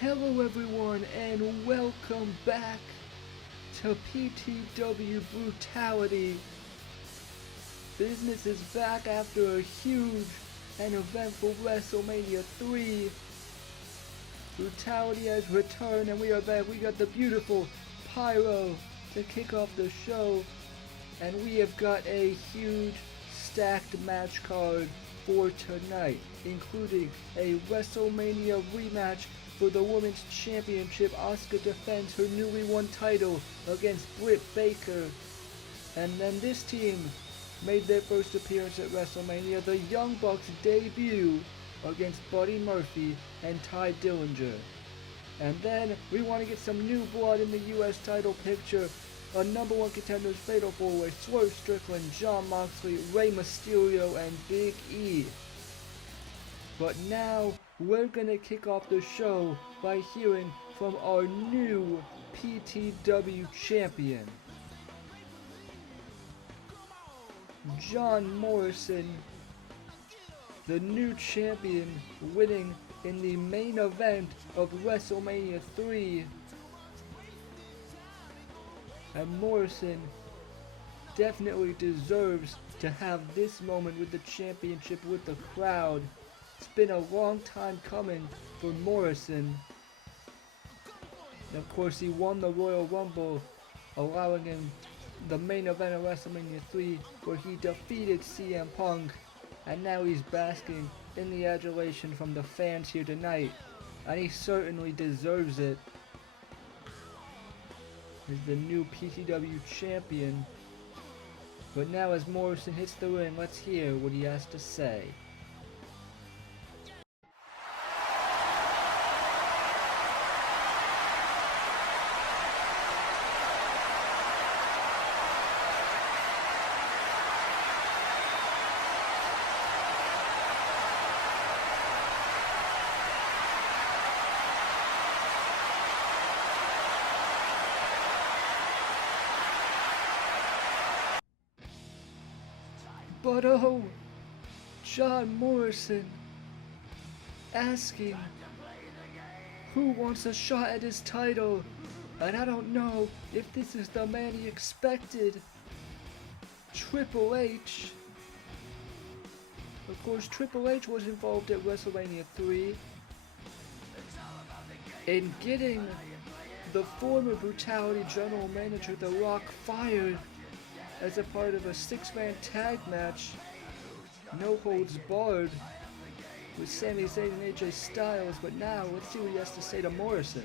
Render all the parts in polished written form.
Hello everyone and welcome back to PTW Brutality. Business is back after a huge and eventful Wrestlemania 3. Brutality has returned and we are back. We got the beautiful Pyro to kick off the show. And we have got a huge stacked match card for tonight, including a WrestleMania rematch for the Women's Championship. Asuka defends her newly won title against Britt Baker. And then this team made their first appearance at WrestleMania. The Young Bucks debut against Buddy Murphy and Tye Dillinger. And then we want to get some new blood in the US title picture. A number one contenders fatal four-way: Swerve Strickland, Moxley, Rey Mysterio, and Big E. But now we're gonna kick off the show by hearing from our new PTW champion, John Morrison, the new champion, winning in the main event of WrestleMania 3. And Morrison definitely deserves to have this moment with the championship with the crowd. It's been a long time coming for Morrison. And of course he won the Royal Rumble, allowing him the main event of WrestleMania 3 where he defeated CM Punk. And now he's basking in the adulation from the fans here tonight. And he certainly deserves it. Is the new PTW champion. But now as Morrison hits the ring, let's hear what he has to say. But oh, John Morrison asking who wants a shot at his title, and I don't know if this is the man he expected. Triple H. Of course, Triple H was involved at WrestleMania 3 in getting the former Brutality General Manager, The Rock, fired as a part of a six-man tag match, no holds barred, with Sami Zayn and AJ Styles. But now, let's see what he has to say to Morrison.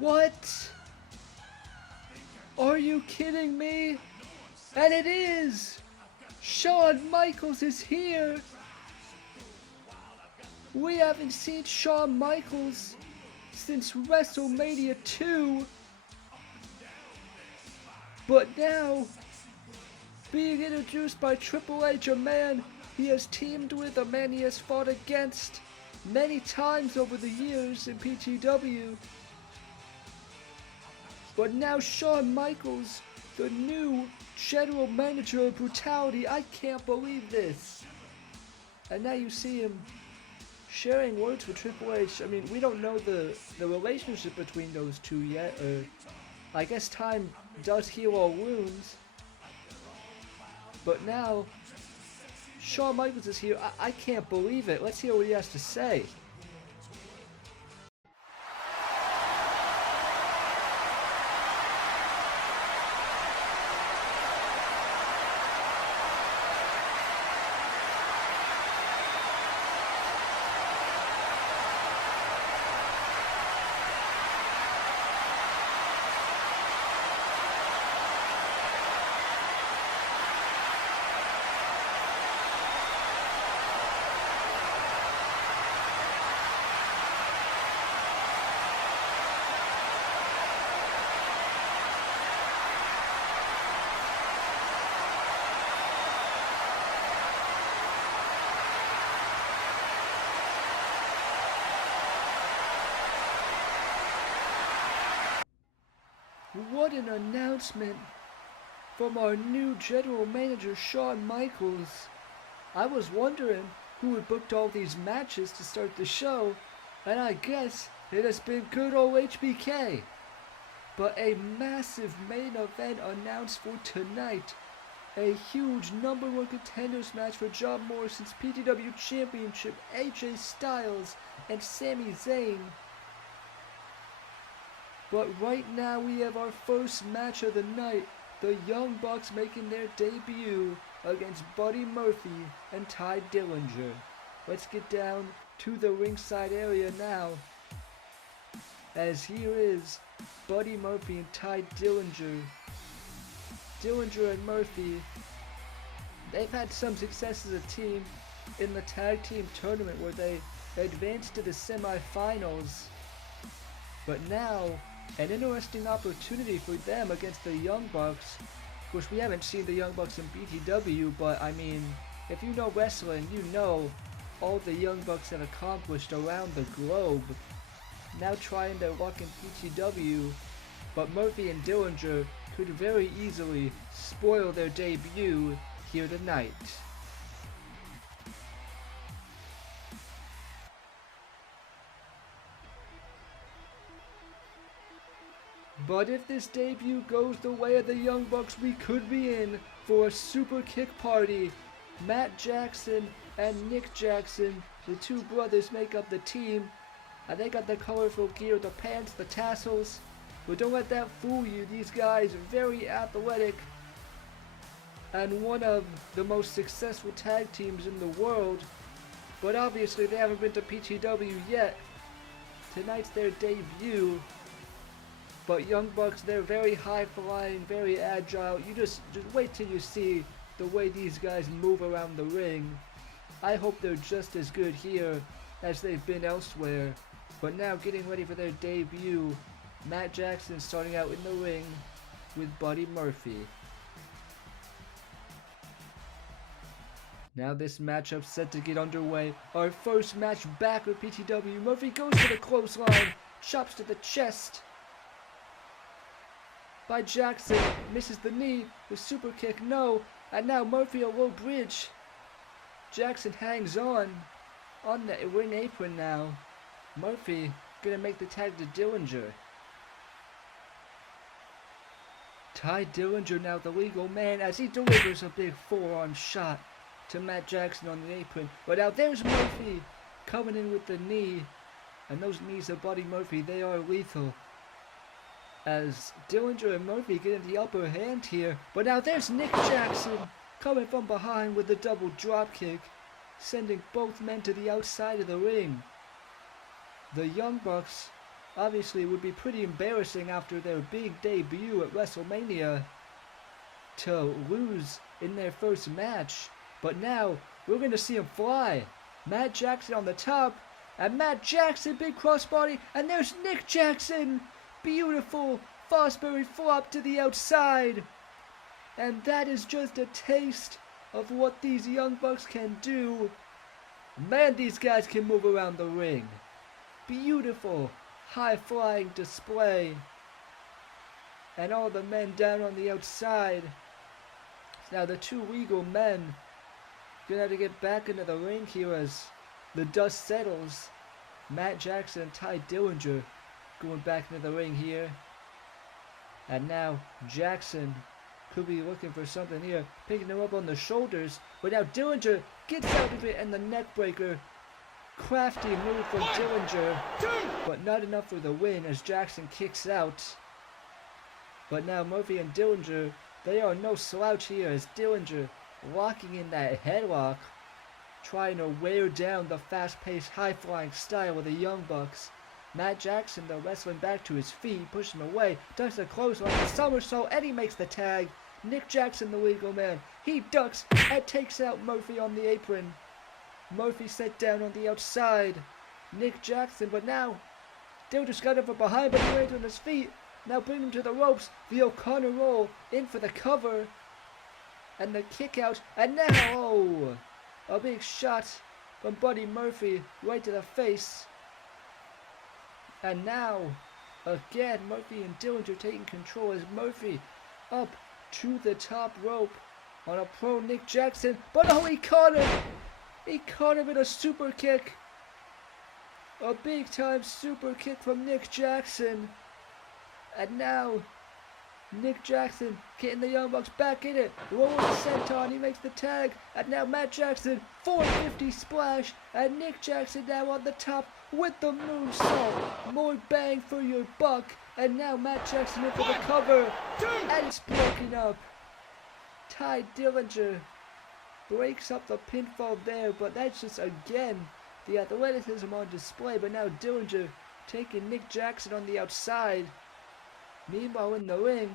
What? Are you kidding me? And it is! Shawn Michaels is here! We haven't seen Shawn Michaels since WrestleMania 2. But now, being introduced by Triple H, a man he has teamed with, a man he has fought against many times over the years in PTW. But now Shawn Michaels, the new general manager of Brutality. I can't believe this. And now you see him sharing words with Triple H. I mean, we don't know the relationship between those two yet. I guess time does heal all wounds. But now, Shawn Michaels is here. I can't believe it. Let's hear what he has to say. an announcement from our new general manager, Shawn Michaels. I was wondering who had booked all these matches to start the show, and I guess it has been good old HBK. But a massive main event announced for tonight. A huge #1 contenders match for John Morrison's PTW Championship, AJ Styles and Sami Zayn. But right now we have our first match of the night. The Young Bucks making their debut against Buddy Murphy and Tye Dillinger. Let's get down to the ringside area now, as here is Buddy Murphy and Tye Dillinger. Dillinger and Murphy, they've had some success as a team in the tag team tournament where they advanced to the semifinals. But now, an interesting opportunity for them against the Young Bucks. Of course, we haven't seen the Young Bucks in BTW, but I mean, if you know wrestling, you know all the Young Bucks have accomplished around the globe. Now trying their luck in PTW, but Murphy and Dillinger could very easily spoil their debut here tonight. But if this debut goes the way of the Young Bucks, we could be in for a super kick party. Matt Jackson and Nick Jackson, the two brothers, make up the team. And they got the colorful gear, the pants, the tassels. But don't let that fool you. These guys are very athletic and one of the most successful tag teams in the world. But obviously they haven't been to PTW yet. Tonight's their debut. But Young Bucks, they're very high flying, very agile. You just wait till you see the way these guys move around the ring. I hope they're just as good here as they've been elsewhere. But now getting ready for their debut, Matt Jackson starting out in the ring with Buddy Murphy. Now this matchup set to get underway. Our first match back with PTW. Murphy goes for the clothesline, chops to the chest by Jackson, misses the knee, the super kick, no, and now Murphy a low bridge. Jackson hangs on the ring apron now. Murphy gonna make the tag to Dillinger. Tye Dillinger now the legal man as he delivers a big forearm shot to Matt Jackson on the apron. But now there's Murphy coming in with the knee, and those knees of Buddy Murphy, they are lethal. As Dillinger and Murphy get in the upper hand here. But now there's Nick Jackson coming from behind with a double drop kick, sending both men to the outside of the ring. The Young Bucks obviously would be pretty embarrassing after their big debut at Wrestlemania to lose in their first match. But now we're going to see them fly. Matt Jackson on the top, and Matt Jackson, big crossbody, and there's Nick Jackson. Beautiful Fosbury flop to the outside. And that is just a taste of what these Young Bucks can do. Man, these guys can move around the ring. Beautiful high-flying display. And all the men down on the outside. Now the two legal men gonna have to get back into the ring here as the dust settles. Matt Jackson and Tye Dillinger going back into the ring here. And now Jackson could be looking for something here, picking him up on the shoulders. But now Dillinger gets out of it, and the neck breaker. Crafty move from Dillinger, but not enough for the win as Jackson kicks out. But now Murphy and Dillinger, they are no slouch here as Dillinger locking in that headlock, trying to wear down the fast-paced, high-flying style of the Young Bucks. Matt Jackson, though, wrestling back to his feet, pushes him away, ducks the clothesline, a somersault, and he makes the tag. Nick Jackson, the legal man, he ducks and takes out Murphy on the apron. Murphy set down on the outside. Nick Jackson, but now Dillinger's got him from behind, but he lands on his feet. Now bring him to the ropes. The O'Connor roll in for the cover. And the kick out, and now, oh, a big shot from Buddy Murphy right to the face. And now Again, Murphy and Dillinger taking control as Murphy up to the top rope on a pro Nick Jackson. But oh, he caught him! He caught him in a super kick. A big time super kick from Nick Jackson. And now, Nick Jackson getting the Young Bucks back in it. Rolling the senton, he makes the tag. And now Matt Jackson, 450 splash. And Nick Jackson now on the top with the moonsault. More bang for your buck. And now Matt Jackson in for the cover. And it's broken up. Tye Dillinger breaks up the pinfall there, but that's just again the athleticism on display. But now Dillinger taking Nick Jackson on the outside. Meanwhile in the ring,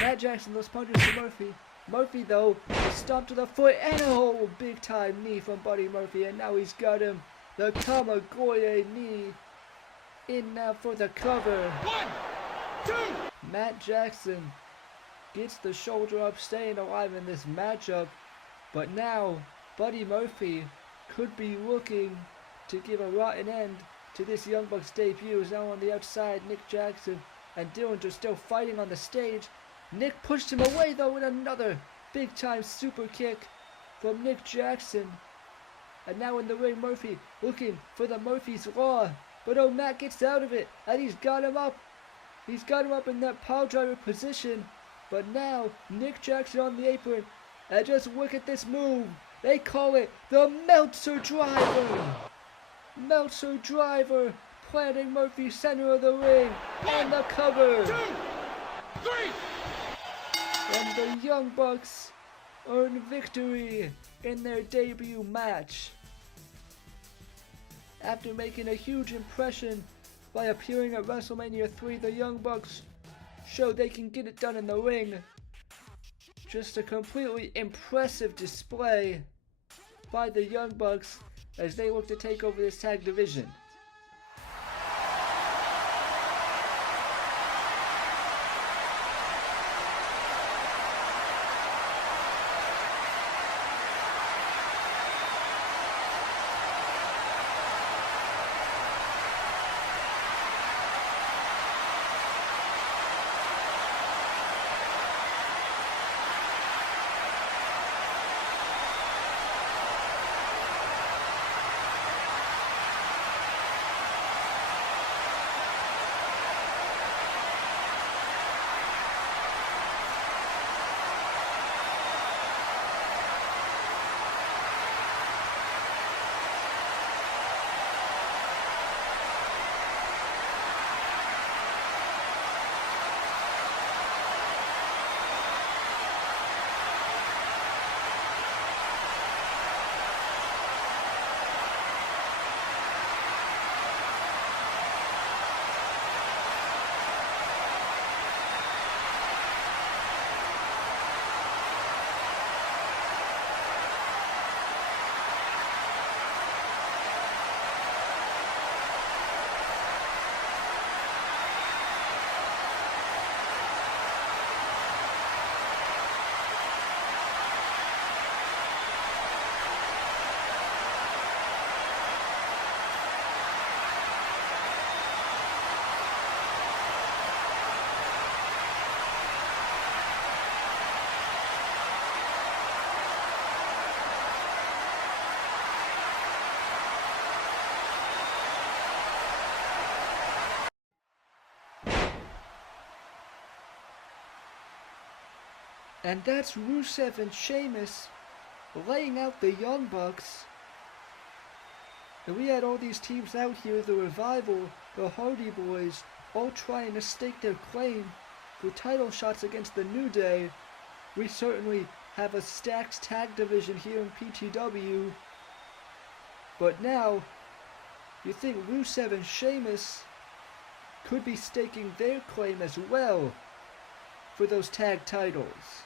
Matt Jackson those punches to Murphy. Murphy though, a stomp to the foot and a whole big time knee from Buddy Murphy, and now he's got him. The Kamagoye knee in now for the cover. 1, 2. Matt Jackson gets the shoulder up, staying alive in this matchup. But now, Buddy Murphy could be looking to give a rotten end to this Young Bucks debut. Now on the outside, Nick Jackson and Dillinger still fighting on the stage. Nick pushed him away though with another big time super kick from Nick Jackson. And now in the ring, Murphy looking for the Murphy's Law. But oh, Matt gets out of it and he's got him up. He's got him up in that pile driver position. But now, Nick Jackson on the apron. And just look at this move. They call it the Meltzer Driver. Meltzer Driver, planting Murphy center of the ring. And the cover. 2, 3. And the Young Bucks earn victory in their debut match. After making a huge impression by appearing at WrestleMania 3, the Young Bucks show they can get it done in the ring. Just a completely impressive display by the Young Bucks as they look to take over this tag division. And that's Rusev and Sheamus laying out the Young Bucks. And we had all these teams out here, the Revival, the Hardy Boys, all trying to stake their claim for title shots against the New Day. We certainly have a stacked tag division here in PTW. But now, you think Rusev and Sheamus could be staking their claim as well for those tag titles.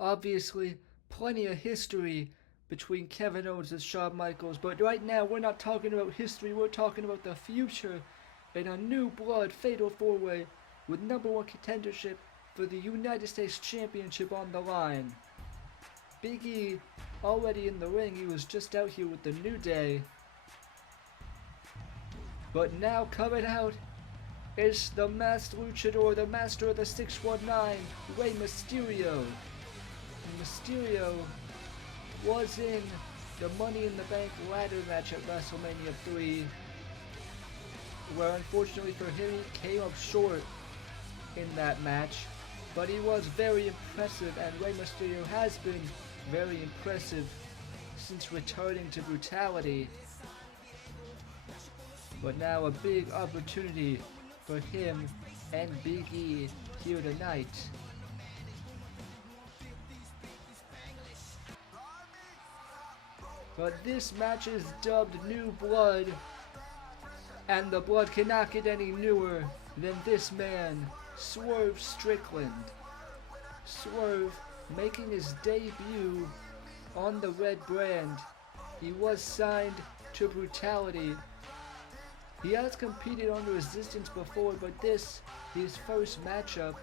Obviously, plenty of history between Kevin Owens and Shawn Michaels, but right now we're not talking about history, we're talking about the future in a new blood fatal 4-way with #1 contendership for the United States Championship on the line. Big E already in the ring, he was just out here with the New Day. But now coming out is the masked luchador, the master of the 619, Rey Mysterio. Mysterio was in the Money in the Bank ladder match at Wrestlemania 3, where unfortunately for him he came up short in that match, but he was very impressive, and Rey Mysterio has been very impressive since returning to Brutality. But now a big opportunity for him and Big E here tonight. But this match is dubbed New Blood, and the blood cannot get any newer than this man, Swerve Strickland. Swerve making his debut on the Red brand. He was signed to Brutality. He has competed on the Resistance before, but this, his first matchup,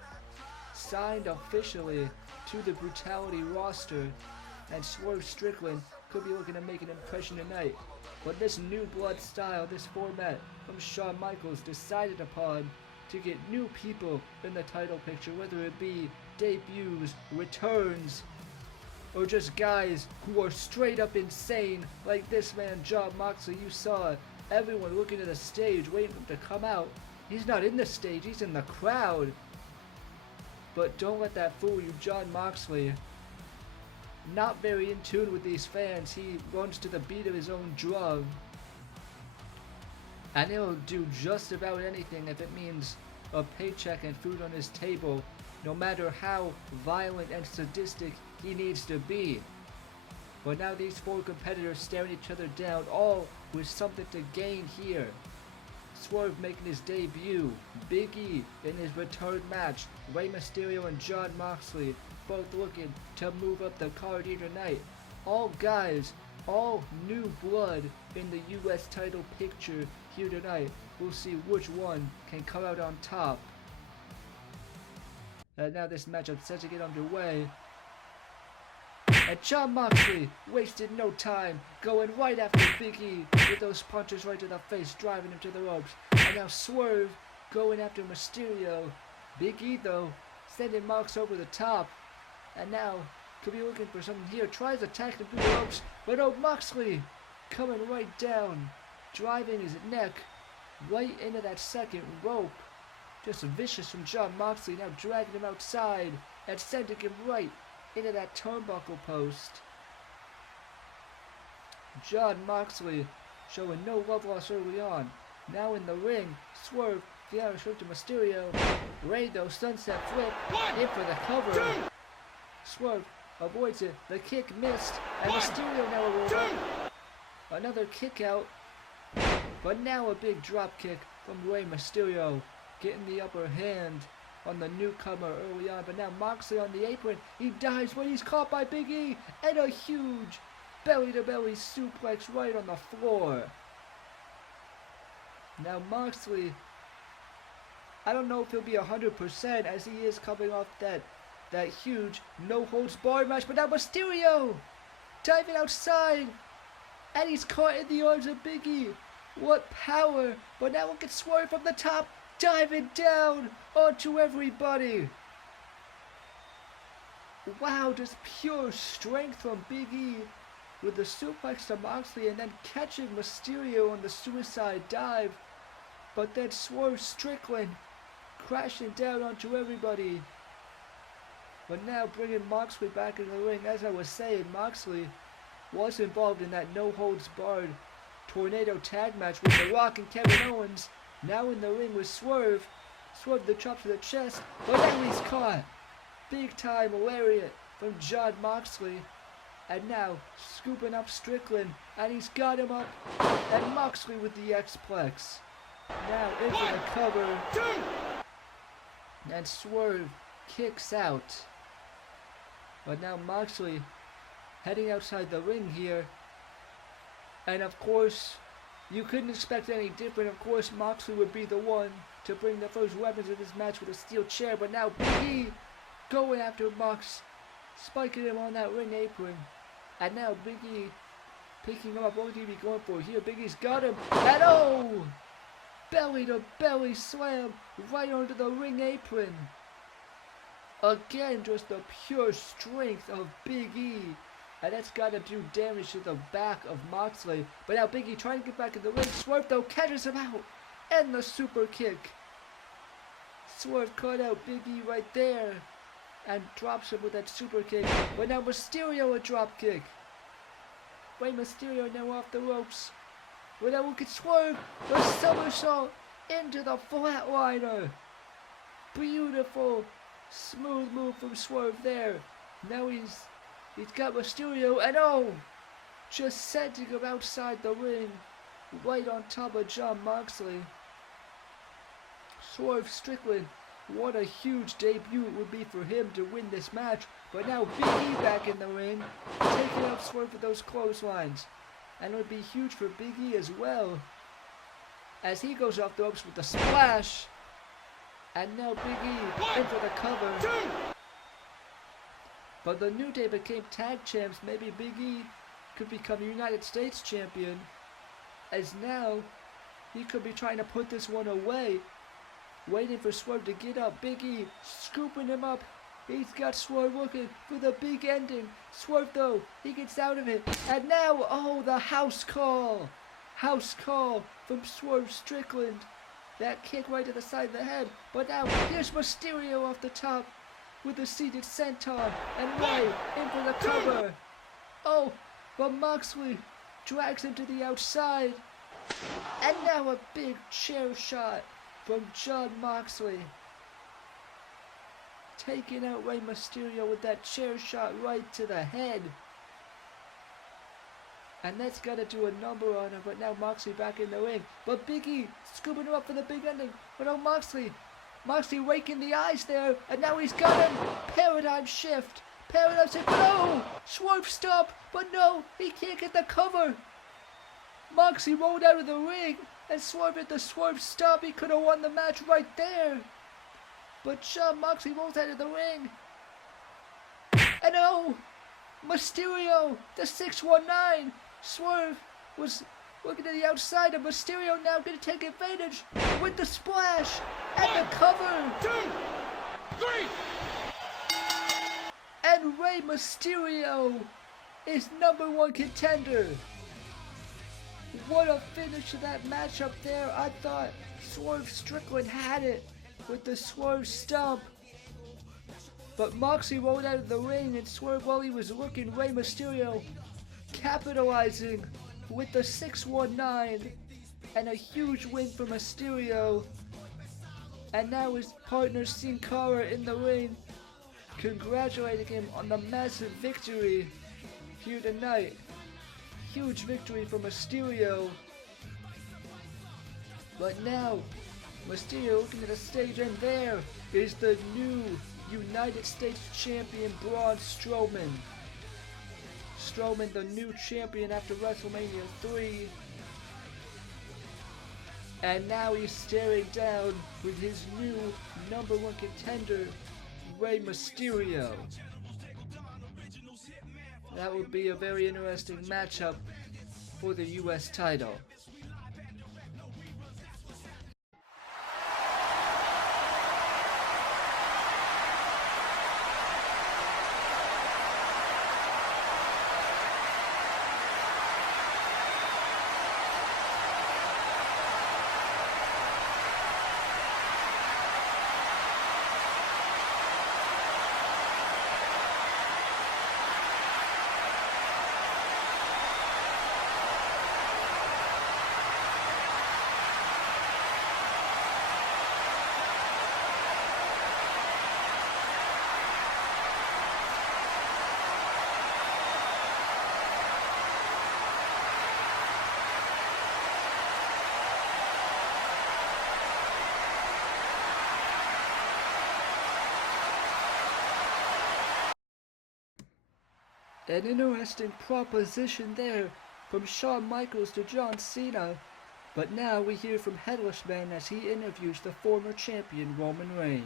signed officially to the Brutality roster, and Swerve Strickland could be looking to make an impression tonight. But this new blood style, this format from Shawn Michaels decided upon to get new people in the title picture, whether it be debuts, returns, or just guys who are straight up insane, like this man, Jon Moxley. You saw everyone looking at the stage, waiting for him to come out. He's not in the stage, he's in the crowd. But don't let that fool you, Jon Moxley. Not very in tune with these fans. He runs to the beat of his own drum. And he'll do just about anything if it means a paycheck and food on his table, no matter how violent and sadistic he needs to be. But now these four competitors staring each other down, all with something to gain here. Swerve making his debut, Big E in his return match, Rey Mysterio and Jon Moxley both looking to move up the card here tonight. All guys, all new blood in the US title picture here tonight. We'll see which one can come out on top. And now this matchup set to get underway. And Jon Moxley wasted no time, going right after Big E with those punches right to the face, driving him to the ropes. And now Swerve going after Mysterio. Big E though, sending Mox over the top. And now, could be looking for something here. Tries to attack him through the ropes, but oh, Moxley coming right down, driving his neck right into that second rope. Just vicious from Jon Moxley, now dragging him outside and sending him right into that turnbuckle post. Jon Moxley showing no love lost early on. Now in the ring, Swerve, the outer straight to Mysterio. Rey though, sunset flip, in for the cover. Swerve avoids it, the kick missed, and Mysterio now will roll up. Another kick out, but now a big drop kick from Rey Mysterio, getting the upper hand on the newcomer early on. But now Moxley on the apron, he dives, but he's caught by Big E, and a huge belly-to-belly suplex right on the floor. Now Moxley, I don't know if he'll be 100% as he is coming off that huge no-holds-barred match, but now Mysterio diving outside, and he's caught in the arms of Big E. What power! But now look at Swerve from the top, diving down onto everybody. Wow, just pure strength from Big E with the suplex to Moxley, and then catching Mysterio on the suicide dive. But then Swerve Strickland crashing down onto everybody. But now bringing Moxley back in the ring. As I was saying, Moxley was involved in that no-holds-barred tornado tag match with The Rock and Kevin Owens. Now in the ring with Swerve. Swerve the chop to the chest, but now he's caught. Big time lariat from Jon Moxley. And now scooping up Strickland, and he's got him up. And Moxley with the X-Plex. Now into the cover. And Swerve kicks out. But now Moxley heading outside the ring here. And of course, you couldn't expect any different. Of course, Moxley would be the one to bring the first weapons of this match with a steel chair. But now Big E going after Mox, spiking him on that ring apron. And now Big E picking him up. What would he be going for here? Big E's got him. And oh! Belly to belly slam right onto the ring apron. Again, just the pure strength of Big E. And that's got to do damage to the back of Moxley. But now Big E trying to get back in the ring. Swerve though catches him out. And the super kick. Swerve caught out Big E right there. And drops him with that super kick. But now Mysterio a drop kick. Rey Mysterio now off the ropes. But now look at Swerve. The somersault into the flatliner. Beautiful. Smooth move from Swerve there. Now he's got Mysterio, and oh, just sending him outside the ring, right on top of Jon Moxley. Swerve Strickland, what a huge debut it would be for him to win this match. But now Big E back in the ring, taking out Swerve with those clotheslines. And it would be huge for Big E as well, as he goes off the ropes with the splash. And now Big E in for the cover. But the New Day became tag champs. Maybe Big E could become United States champion, as now he could be trying to put this one away, waiting for Swerve to get up. Big E scooping him up. He's got Swerve looking for the big ending. Swerve though, he gets out of it. And now, oh, the house call. House call from Swerve Strickland. That kick right to the side of the head. But now, here's Mysterio off the top with a seated senton. And Rey in for the cover. Oh, but Moxley drags him to the outside. And now a big chair shot from Jon Moxley. Taking out Rey Mysterio with that chair shot right to the head. And that's got to do a number on him. But now Moxley back in the ring. But Big E scooping him up for the big ending. But oh, Moxley raking the eyes there. And now he's got him. Paradigm shift. Paradigm shift. No! Swerve stop. But no, he can't get the cover. Moxley rolled out of the ring. And Swerve hit the Swerve stop. He could have won the match right there. But Jon Moxley rolls out of the ring. And oh! Mysterio, the 619. Swerve was looking to the outside, and Mysterio now going to take advantage with the splash and the cover. 2, 3. And Rey Mysterio is #1 contender. What a finish to that matchup there. I thought Swerve Strickland had it with the Swerve stomp. But Moxley rolled out of the ring, and Swerve, while he was looking, Rey Mysterio capitalizing with the 619, and a huge win for Mysterio. And now his partner Sin Cara in the ring, congratulating him on the massive victory here tonight. Huge victory for Mysterio. But now, Mysterio looking at the stage, and there is the new United States Champion Braun Strowman. Strowman, the new champion after WrestleMania 3. And now he's staring down with his new #1 contender, Rey Mysterio. That would be a very interesting matchup for the US title. An interesting proposition there from Shawn Michaels to John Cena. But now we hear from Headless Man as he interviews the former champion Roman Reigns.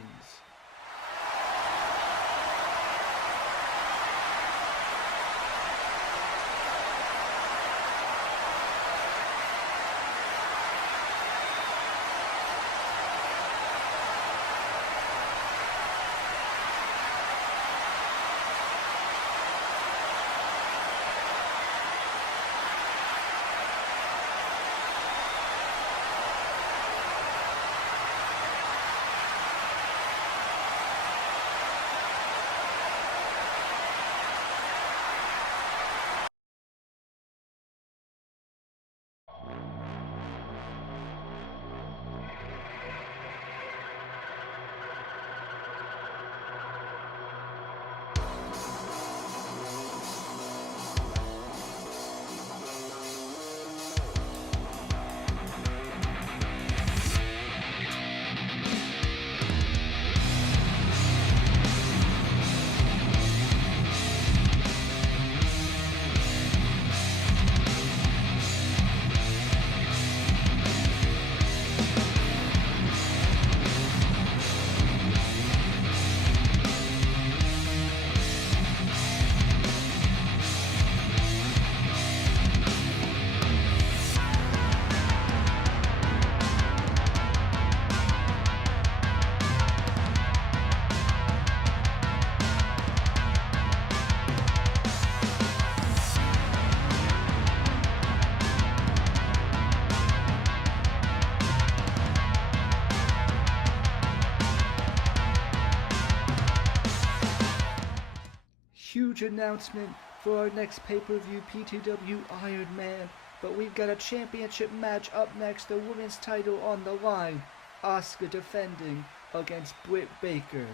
Huge announcement for our next pay-per-view, PTW Iron Man. But we've got a championship match up next, the women's title on the line. Asuka defending against Britt Baker.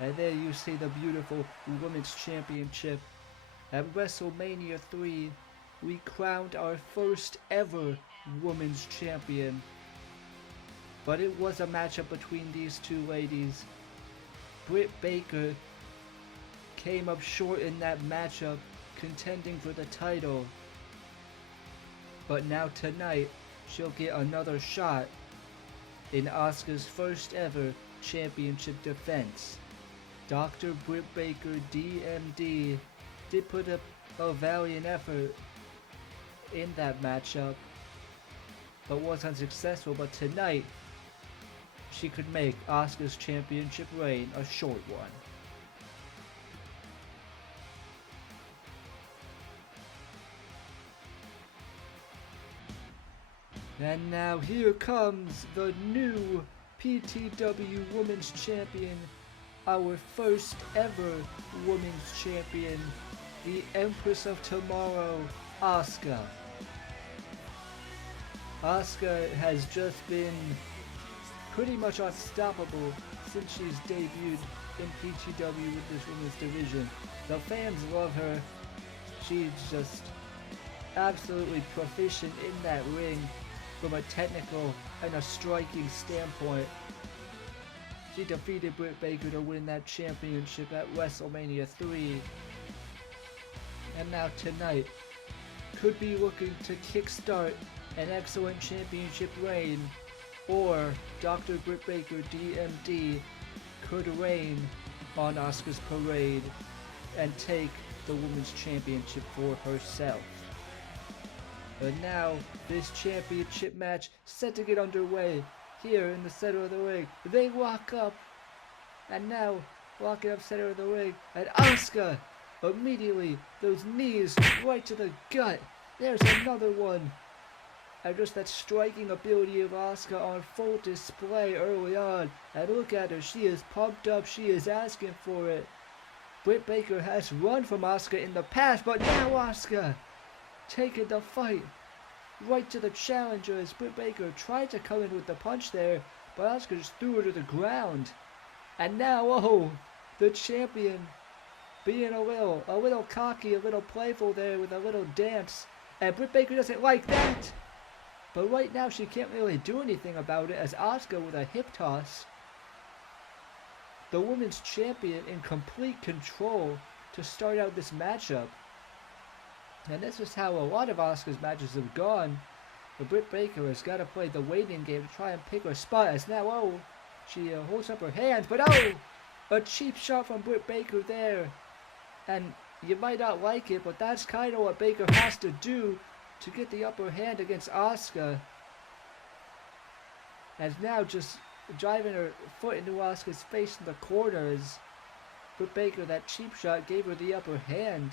And there you see the beautiful women's championship. At Wrestlemania 3, we crowned our first ever women's champion. But it was a matchup between these two ladies. Britt Baker came up short in that matchup, contending for the title. But now tonight, she'll get another shot in Asuka's first ever championship defense. Dr. Britt Baker, DMD, did put up a valiant effort in that matchup, but was unsuccessful. But tonight, she could make Asuka's championship reign a short one. And now here comes the new PTW Women's Champion, our first ever Women's Champion, the Empress of Tomorrow, Asuka. Asuka has just been pretty much unstoppable since she's debuted in PTW with this women's division. The fans love her. She's just absolutely proficient in that ring. From a technical and a striking standpoint, she defeated Britt Baker to win that championship at WrestleMania 3. And now tonight, could be looking to kickstart an excellent championship reign, or Dr. Britt Baker, DMD, could reign on Asuka's parade and take the Women's Championship for herself. But now, this championship match set to get underway here in the center of the ring. They lock up, and now locking up center of the ring, and Asuka immediately, those knees right to the gut. There's another one. And just that striking ability of Asuka on full display early on. And look at her, she is pumped up, she is asking for it. Britt Baker has run from Asuka in the past, but now Asuka taking the fight right to the challenger as Britt Baker tried to come in with the punch there, but Asuka just threw her to the ground. And now, oh, the champion being a little cocky, a little playful there with a little dance. And Britt Baker doesn't like that. But right now she can't really do anything about it as Asuka with a hip toss. The women's champion in complete control to start out this matchup. And this is how a lot of Asuka's matches have gone. But Britt Baker has got to play the waiting game to try and pick her spot. As now, she holds up her hands, but a cheap shot from Britt Baker there. And you might not like it, but that's kind of what Baker has to do to get the upper hand against Asuka. As now just driving her foot into Asuka's face in the corner as Britt Baker, that cheap shot, gave her the upper hand.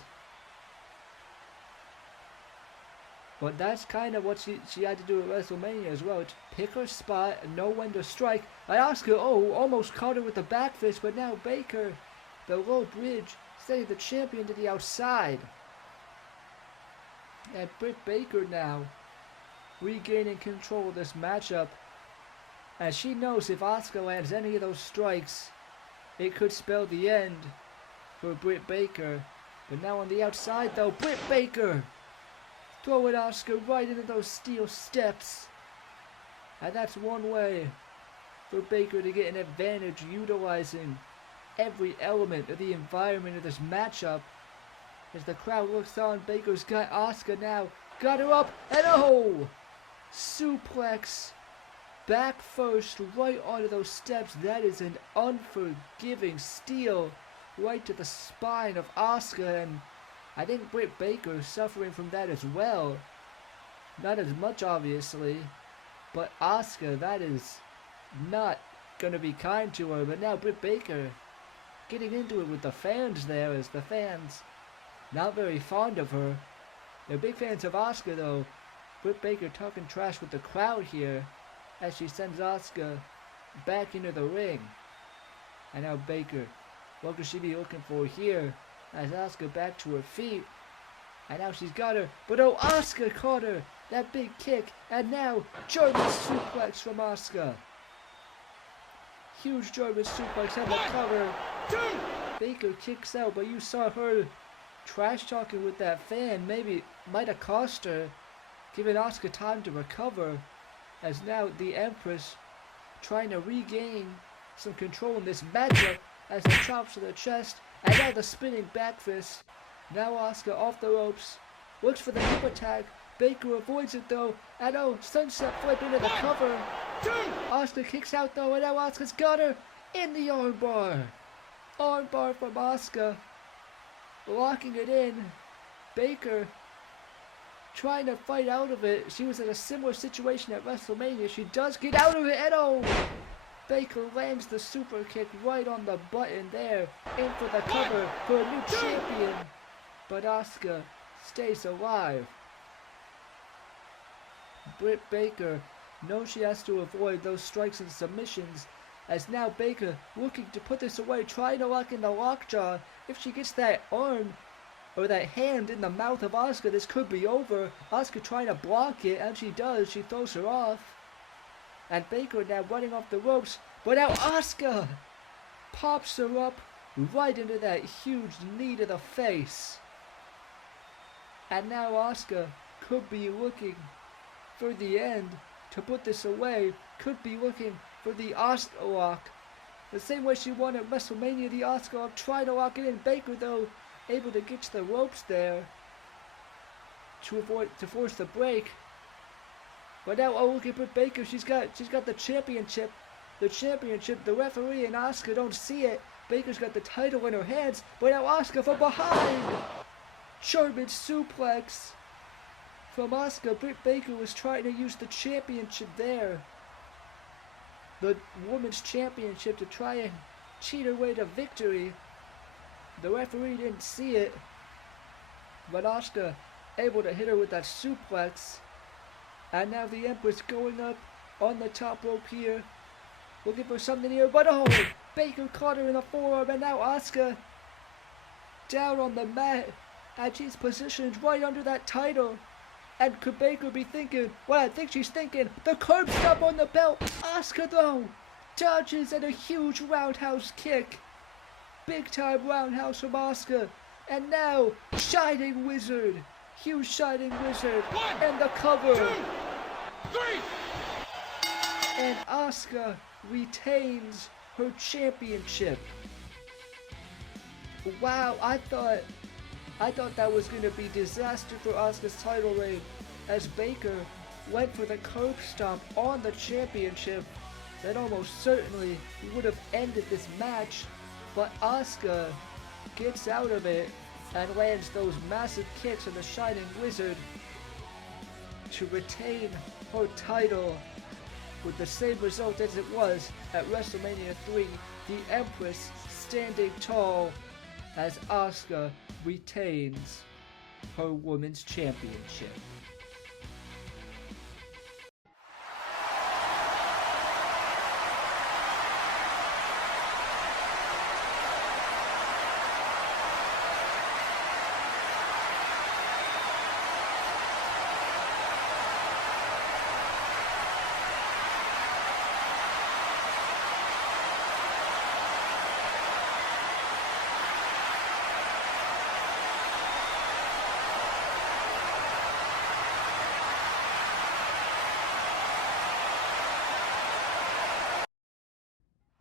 But that's kind of what she had to do at WrestleMania as well, to pick her spot and know when to strike. And Asuka, almost caught her with the back fist, but now Baker, the low bridge, sending the champion to the outside. And Britt Baker now regaining control of this matchup, as she knows if Asuka lands any of those strikes, it could spell the end for Britt Baker. But now on the outside though, Britt Baker throwing Asuka right into those steel steps. And that's one way for Baker to get an advantage, utilizing every element of the environment of this matchup. As the crowd looks on, Baker's got Asuka now. Got her up, and suplex. Back first, right onto those steps. That is an unforgiving steal right to the spine of Asuka, and I think Britt Baker is suffering from that as well. Not as much, obviously, but Asuka, that is not going to be kind to her. But now Britt Baker getting into it with the fans there, as the fans not very fond of her. They're big fans of Asuka though. Britt Baker talking trash with the crowd here as she sends Asuka back into the ring. And now Baker, what could she be looking for here? As Asuka back to her feet. And now she's got her. But Asuka caught her. That big kick. And now German suplex from Asuka. Huge German suplex on the cover. Baker kicks out, but you saw her trash talking with that fan. Maybe might have cost her, giving Asuka time to recover. As now the Empress trying to regain some control in this matchup, as the chops to the chest, and now the spinning back fist. Now Asuka off the ropes, looks for the hip attack. Baker avoids it though, and sunset flip into the cover. Asuka kicks out though, and now Asuka's got her in the armbar. Armbar from Asuka, locking it in. Baker trying to fight out of it. She was in a similar situation at WrestleMania. She does get out of it, and Baker lands the super kick right on the button there, in for the cover for a new champion. But Asuka stays alive. Britt Baker knows she has to avoid those strikes and submissions, as now Baker looking to put this away, trying to lock in the lockjaw. If she gets that arm or that hand in the mouth of Asuka, this could be over. Asuka trying to block it, and she does. She throws her off. And Baker now running off the ropes, but now Asuka pops her up right into that huge knee to the face. And now Asuka could be looking for the end to put this away. Could be looking for the Asuka lock. The same way she won at WrestleMania, the Asuka lock, trying to lock it in. Baker though able to get to the ropes there to force the break. But now, look at Britt Baker. She's got the championship. The referee and Asuka don't see it. Baker's got the title in her hands. But now Asuka from behind. German suplex from Asuka. Britt Baker was trying to use the championship there, the women's championship, to try and cheat her way to victory. The referee didn't see it, but Asuka able to hit her with that suplex. And now the Empress going up on the top rope here, looking for something here, but Baker caught her in the forearm, and now Asuka down on the mat, and she's positioned right under that title. And could Baker be thinking, well, I think she's thinking, the curb stop on the belt. Asuka though dodges, and a huge roundhouse kick. Big time roundhouse from Asuka. And now Shining Wizard. Huge Shining Wizard. And the cover. 2, 3. And Asuka retains her championship. Wow, I thought that was going to be disaster for Asuka's title reign, as Baker went for the curb stomp on the championship that almost certainly would have ended this match, but Asuka gets out of it and lands those massive kicks on the Shining Wizard to retain her title with the same result as it was at WrestleMania 3, the Empress standing tall as Asuka retains her Women's Championship.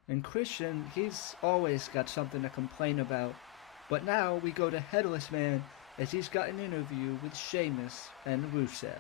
And Christian, he's always got something to complain about. But now we go to Headless Man as he's got an interview with Sheamus and Rusev.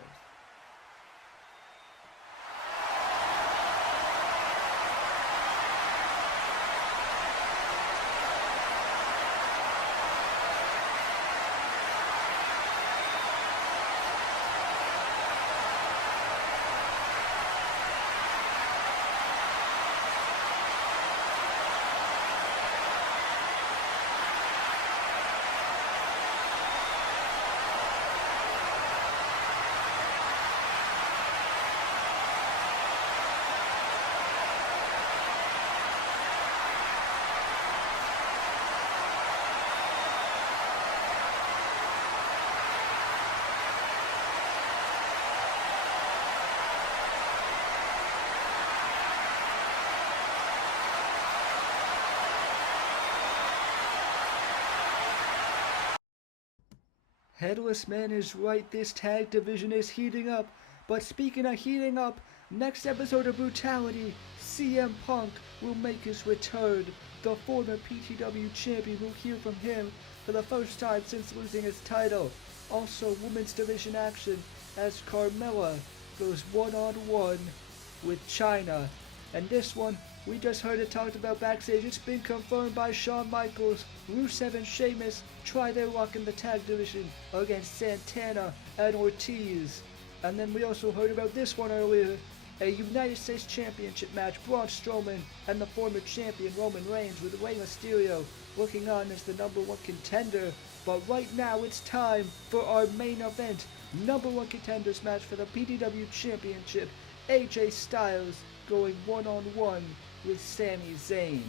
Headless Man is right, this tag division is heating up. But speaking of heating up, next episode of Brutality, CM Punk will make his return. The former PTW champion will hear from him for the first time since losing his title. Also, women's division action as Carmella goes one-on-one with Chyna. And this one, we just heard it talked about backstage. It's been confirmed by Shawn Michaels. Rusev and Sheamus try their luck in the tag division against Santana and Ortiz. And then we also heard about this one earlier. A United States Championship match. Braun Strowman and the former champion Roman Reigns with Rey Mysterio looking on as the #1 contender. But right now it's time for our main event. #1 contenders match for the PTW Championship. AJ Styles going one-on-one with Sami Zayn.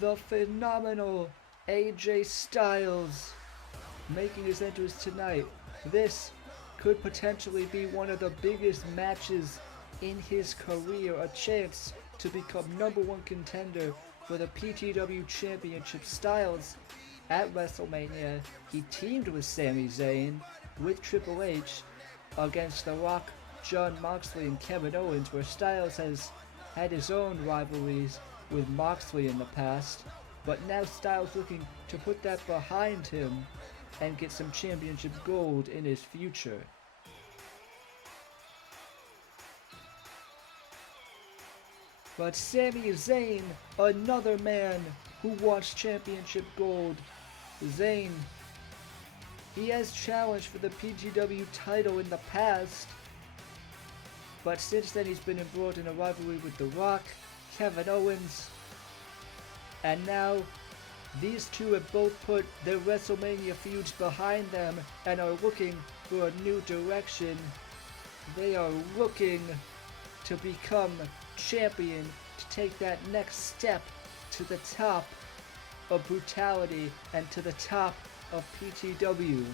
The phenomenal AJ Styles making his entrance tonight. This could potentially be one of the biggest matches in his career, a chance to become #1 contender for the PTW Championship. Styles at WrestleMania, he teamed with Sami Zayn with Triple H against The Rock, Jon Moxley, and Kevin Owens, where Styles has had his own rivalries with Moxley in the past, but now Styles looking to put that behind him and get some championship gold in his future. But Sami Zayn, another man who wants championship gold. Zayn, he has challenged for the PTW title in the past, but since then he's been embroiled in a rivalry with The Rock, Kevin Owens, and now these two have both put their WrestleMania feuds behind them and are looking for a new direction. They are looking to become champion, to take that next step to the top of Brutality and to the top of PTW.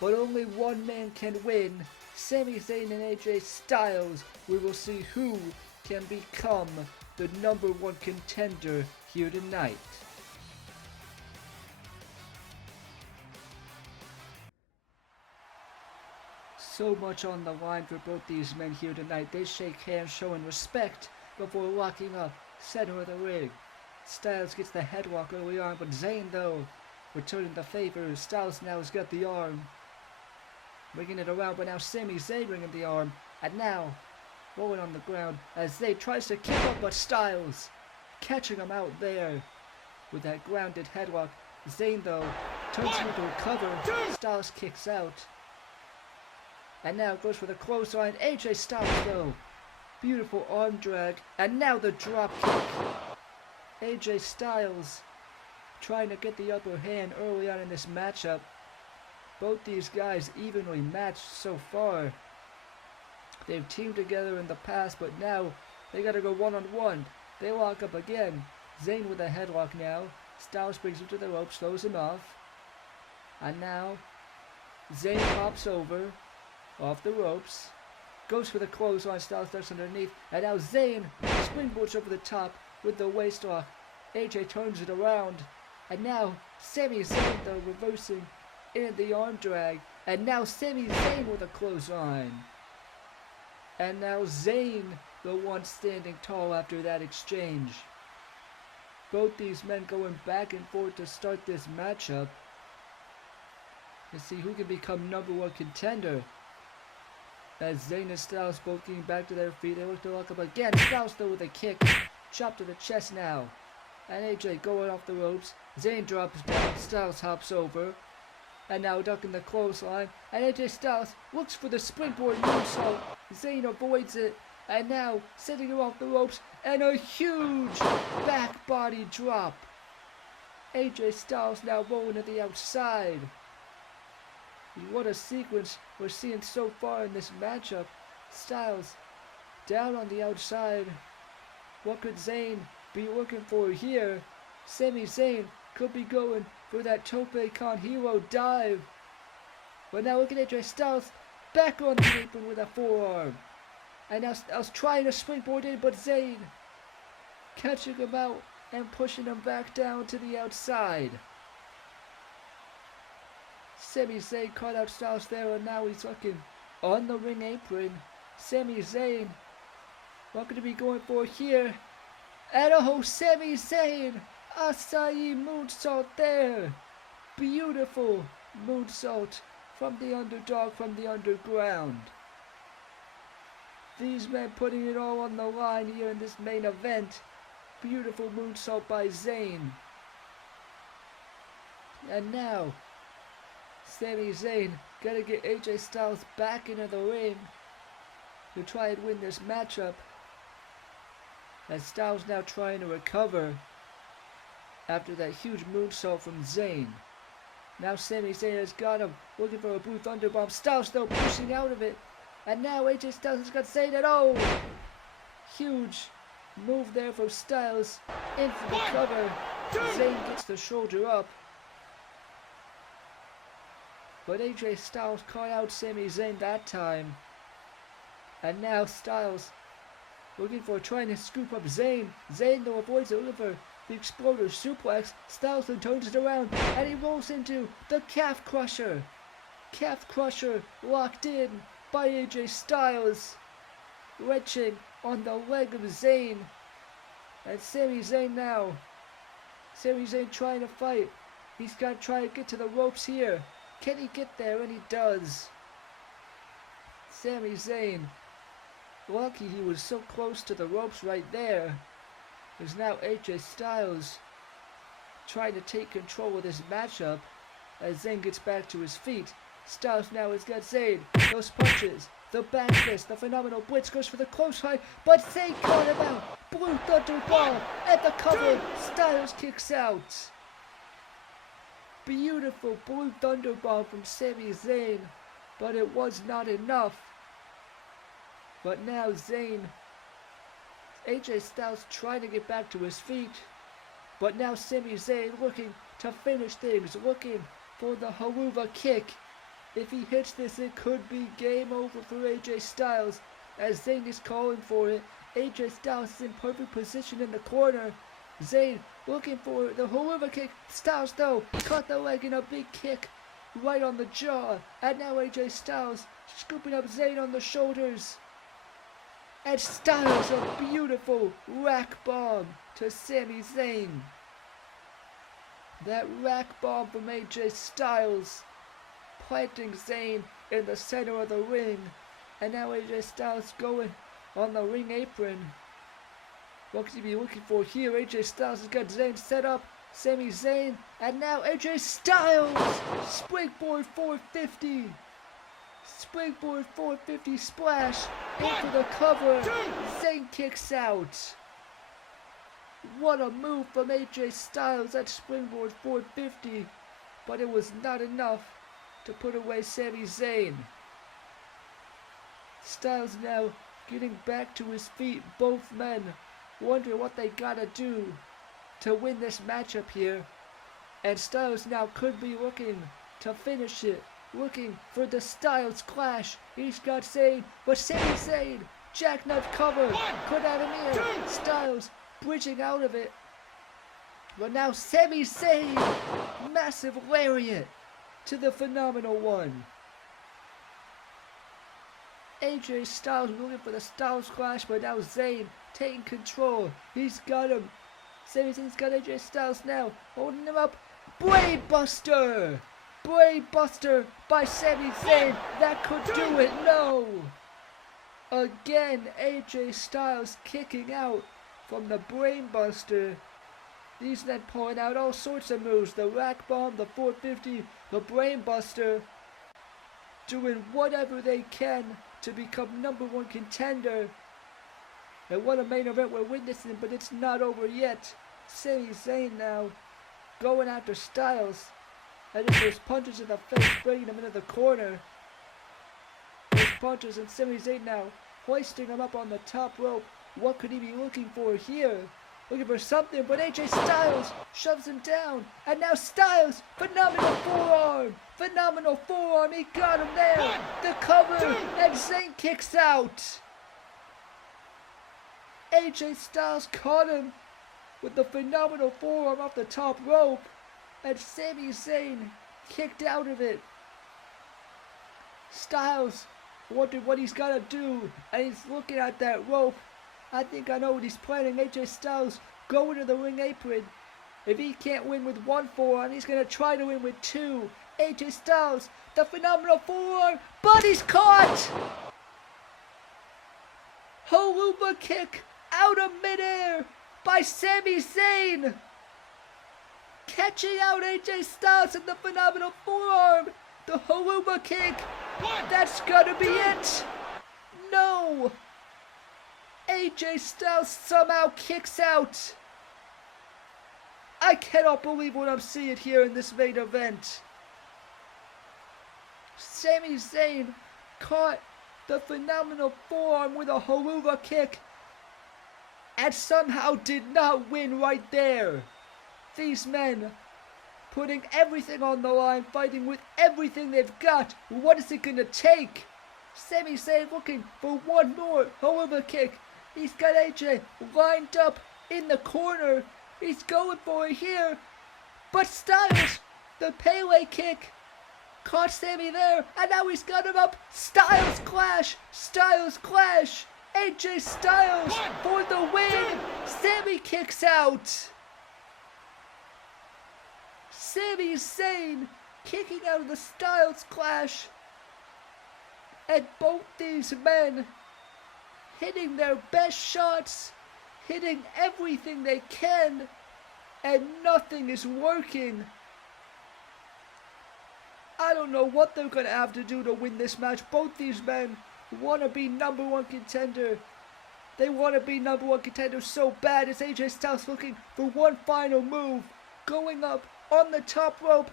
But only one man can win. Sami Zayn and AJ Styles. We will see who can become the #1 contender here tonight. So much on the line for both these men here tonight. They shake hands, showing respect before locking up center of the ring. Styles gets the headlock early on, but Zayn, though, returning the favor. Styles now has got the arm, bringing it around, but now Sami Zayn bringing the arm, and now rolling on the ground as Zayn tries to kick up, but Styles catching him out there with that grounded headlock. Zayn, though, turns into a cover. Styles kicks out, and now goes for the clothesline. AJ Styles, though, beautiful arm drag, and now the drop kick. AJ Styles trying to get the upper hand early on in this matchup. Both these guys evenly matched so far. They've teamed together in the past, but now they gotta go one-on-one. They lock up again. Zayn with a headlock now. Styles brings him to the ropes, throws him off. And now Zayn hops over, off the ropes. Goes for the clothesline, Styles ducks underneath. And now Zayn springboards over the top with the waist lock. AJ turns it around. And now Sami Zayn, though, reversing in the arm drag. And now Sami Zayn with a clothesline. And now Zayn, the one standing tall after that exchange. Both these men going back and forth to start this matchup to see who can become #1 contender. As Zayn and Styles both getting back to their feet, they look to lock up again. Styles, though, with a kick, chop to the chest now. And AJ going off the ropes. Zayn drops down, Styles hops over. And now ducking the clothesline. And AJ Styles looks for the springboard moonsault. Zayn avoids it. And now setting him off the ropes. And a huge back body drop. AJ Styles now rolling to the outside. What a sequence we're seeing so far in this matchup. Styles down on the outside. What could Zayn be looking for here? Sami Zayn could be going for that Tope Con Hero dive. But now look at AJ Styles back on the apron with a forearm. And now Styles trying to springboard in, but Zayn catching him out and pushing him back down to the outside. Sami Zayn caught out Styles there, and now he's looking on the ring apron. Sami Zayn, what could he be going for here? And oh, Sami Zayn, Acai moonsault there. Beautiful moonsault from the underdog, from the underground. These men putting it all on the line here in this main event. Beautiful moonsault by Zayn. And now Sami Zayn gotta get AJ Styles back into the ring to try and win this matchup. As Styles now trying to recover after that huge moonsault from Zayn. Now Sami Zayn has got him, looking for a Blue Thunder Bomb. Styles, though, pushing out of it. And now AJ Styles has got Zayn, and oh! Huge move there from Styles. In for the cover. Zayn gets the shoulder up. But AJ Styles caught out Sami Zayn that time. And now Styles looking for trying to scoop up Zayn. Zayn, though, avoids it, looking for the Exploder suplex. Styles then turns it around and he rolls into the Calf Crusher. Calf Crusher locked in by AJ Styles. Wrenching on the leg of Zayn. And Sami Zayn now. Sami Zayn trying to fight. He's got to try to get to the ropes here. Can he get there? And he does. Sami Zayn, lucky he was so close to the ropes right there. There's now AJ Styles trying to take control of this matchup as Zayn gets back to his feet. Styles now has got Zayn. Those punches, the back fist, the phenomenal blitz goes for the close line, but Zayn caught him out. Blue Thunder Ball at the cover. Styles kicks out. Beautiful Blue Thunder Bomb from Sami Zayn, but it was not enough. But now Zayn, AJ Styles trying to get back to his feet, but now Sami Zayn looking to finish things, looking for the Haruva kick. If he hits this, it could be game over for AJ Styles, as Zayn is calling for it. AJ Styles is in perfect position in the corner. Zayn looking for the Haruva kick. Styles, though, caught the leg in a big kick right on the jaw. And now AJ Styles scooping up Zayn on the shoulders. And Styles a beautiful rack bomb to Sami Zayn. That rack bomb from AJ Styles, planting Zayn in the center of the ring. And now AJ Styles going on the ring apron. What could he be looking for here? AJ Styles has got Zayn set up. Sami Zayn. And now AJ Styles. Springboard 450. Springboard 450 splash. Into the cover. Zayn kicks out. What a move from AJ Styles at Springboard 450. But it was not enough to put away Sami Zayn. Styles now getting back to his feet. Both men wondering what they gotta do to win this matchup here. And Styles now could be looking to finish it. Looking for the Styles clash. He's got Zayn, but Sami Zayn, jackknife cover, put out him here. Styles bridging out of it. But now Sami Zayn, massive lariat to the Phenomenal One. AJ Styles looking for the Styles clash, but now Zayn taking control. He's got him. Sami Zayn's got AJ Styles now, holding him up. Brain Buster! Brain Buster by Sami Zayn. That could do it. No! Again, AJ Styles kicking out from the Brain Buster. These men pulling out all sorts of moves. The rack bomb, the 450, the Brain Buster. Doing whatever they can to become #1 contender. And what a main event we're witnessing, but it's not over yet. Sami Zayn now going after Styles. And if there's punches in the face, bringing him into the corner. There's punches, and Sami Zayn now hoisting him up on the top rope. What could he be looking for here? Looking for something, but AJ Styles shoves him down. And now Styles, phenomenal forearm. Phenomenal forearm, he got him there. The cover, and Zayn kicks out. AJ Styles caught him with the phenomenal forearm off the top rope. And Sami Zayn kicked out of it. Styles wondered what he's got to do. And he's looking at that rope. I think I know what he's planning. AJ Styles going to the ring apron. If he can't win with one forearm, he's going to try to win with two. AJ Styles, the phenomenal forearm. But he's caught. Haluva kick out of midair by Sami Zayn. Catching out AJ Styles in the phenomenal forearm. The Haluva kick. That's gotta be it. No. AJ Styles somehow kicks out. I cannot believe what I'm seeing here in this main event. Sami Zayn caught the phenomenal forearm with a Haluva kick and somehow did not win right there. These men putting everything on the line, fighting with everything they've got. What is it gonna take? Sami Zayn looking for one more Haluva kick. He's got AJ lined up in the corner. He's going for it here. But Styles, the Pele kick, caught Sami there. And now he's got him up. Styles clash. Styles clash. AJ Styles for the win. Sami kicks out. Sami Zayn kicking out of the Styles clash. And both these men hitting their best shots, hitting everything they can, and nothing is working. I don't know what they're going to have to do to win this match. Both these men want to be #1 contender. They want to be #1 contender so bad. It's AJ Styles looking for one final move, going up on the top rope.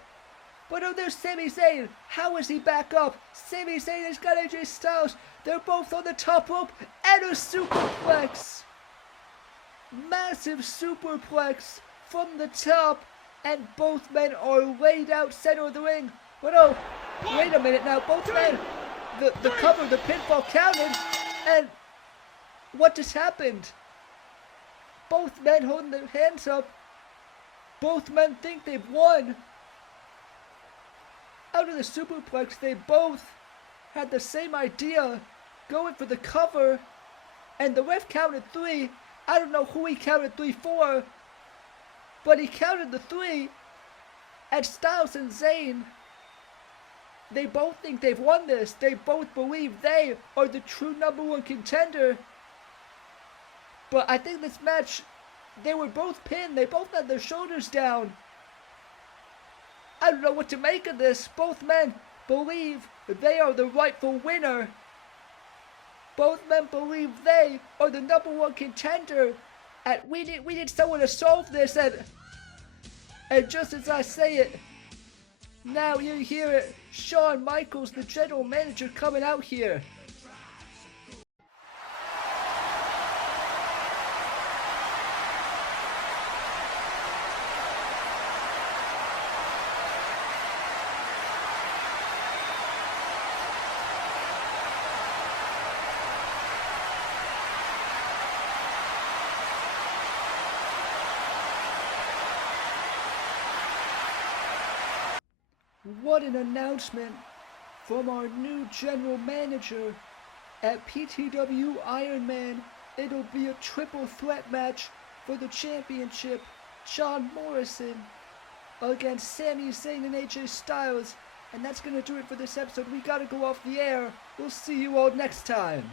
But oh, there's Sami Zayn. How is he back up? Sami Zayn has got AJ Styles. They're both on the top rope. And a superplex. Massive superplex from the top. And both men are laid out center of the ring. But oh, wait a minute now. Both men, the cover, the pinfall counted. And what just happened? Both men holding their hands up. Both men think they've won. Out of the superplex, they both had the same idea, going for the cover, and the ref counted 3. I don't know who he counted 3 for, but he counted the 3, and Styles and Zayn, they both think they've won this. They both believe they are the true #1 contender. But I think this match, they were both pinned. They both had their shoulders down. I don't know what to make of this. Both men believe they are the rightful winner. Both men believe they are the #1 contender. And we need someone to solve this. And just as I say it, now you hear it. Shawn Michaels, the general manager, coming out here. What an announcement from our new general manager at PTW Iron Man. It'll be a triple threat match for the championship. John Morrison against Sami Zayn and AJ Styles. And that's going to do it for this episode. We got to go off the air. We'll see you all next time.